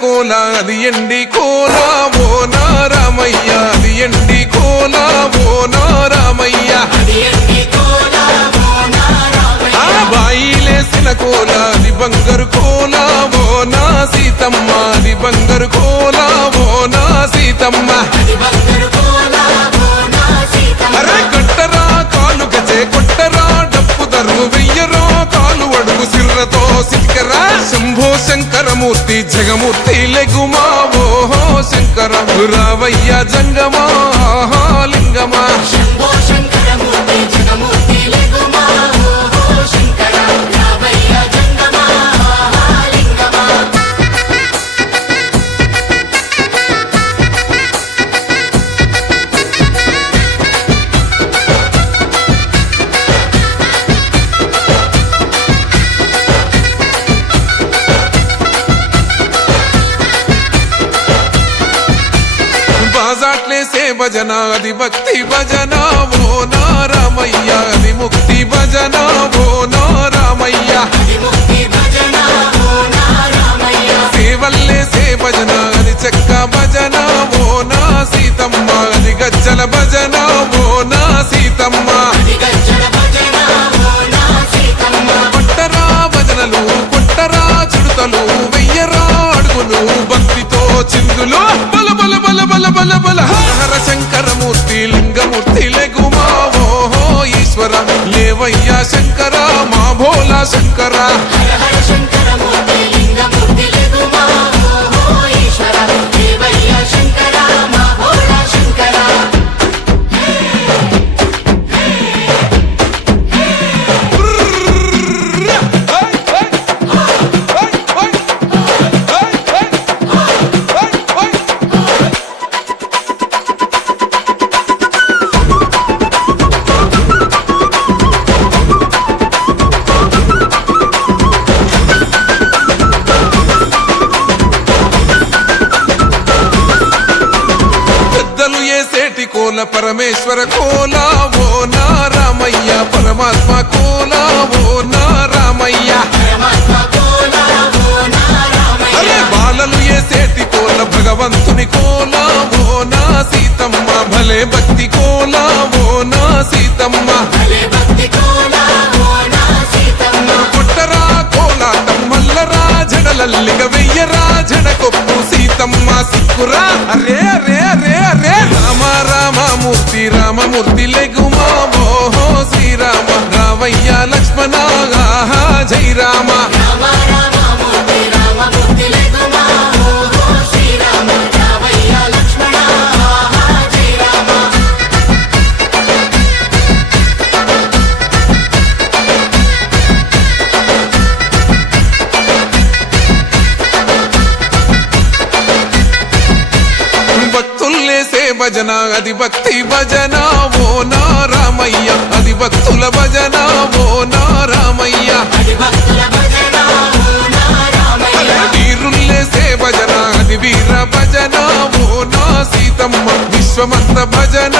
కోల అది ఎండి కోల ఓ నా రామయ్య అది ఎండి కోల ఓ నా రామయ్య ఆ బాయిలేసిన కోల అది బంగారు కోల ఓ నా సీతమ్మ అది బంగారు కోల ఓ నా సీతమ్మ అరే కట్టరా కాలు గజే కొట్టరా డప్పు దరువు వెయ్యరో కాలు అడుగు సిర్రతో సిక్కరా శంభో శంకరమూర్తి జగమూర్తి లెగుమా ఓహో శంకర రావయ్య జంగమా లింగమా బాజాట్లేసే భజన అది భక్తి భజన ఓ నా రామయ్య అది ముక్తి భజన ఓ నా రామయ్య సేవల్లేసే భజన అది చెక్క భజన ఓ నా సీతమ్మ అది గజ్జల భజన ఓ నా సీతమ్మ కొట్టరా భజనలు కొట్టరా చుడతలు వెయ్యరా అడుగులు భక్తితో చిందులు బల బల బల బల బల బల హర శంకరమూర్తి లింగమూర్తి లెగుమా ఓహో ఈశ్వర లేవయ్యా శంకర మా భోలా శంకర సేటి కోల పరమేశ్వర కోల ఓ నా రామయ్య పరమాత్మ కోల ఓ నా రామయ్య అరే బాలలు ఏ సేటి కోల భగవంతుని కోల ఓ నా సీతమ్మ భలే భక్తి కోల ఓ నా సీతమ్మ కొట్టరా కోలాటం మల్లరా జడలల్లిగ వెయ్యరా జడకొప్పు సీతమ్మ సిక్కురా అరే అరే అరే అరే రామ రామమూర్తి రామమూర్తి లెగుమా ఓహో శ్రీరామ రావయ్య లక్ష్మణ జై రామ భజన అది భక్తి భజన ఓ నా రామయ్య అది భక్తుల భజన ఓ నా రామయ్య వీరుల్లేసే భజన అది వీర భజన ఓ నా సీతమ్మ విశ్వమంత భజన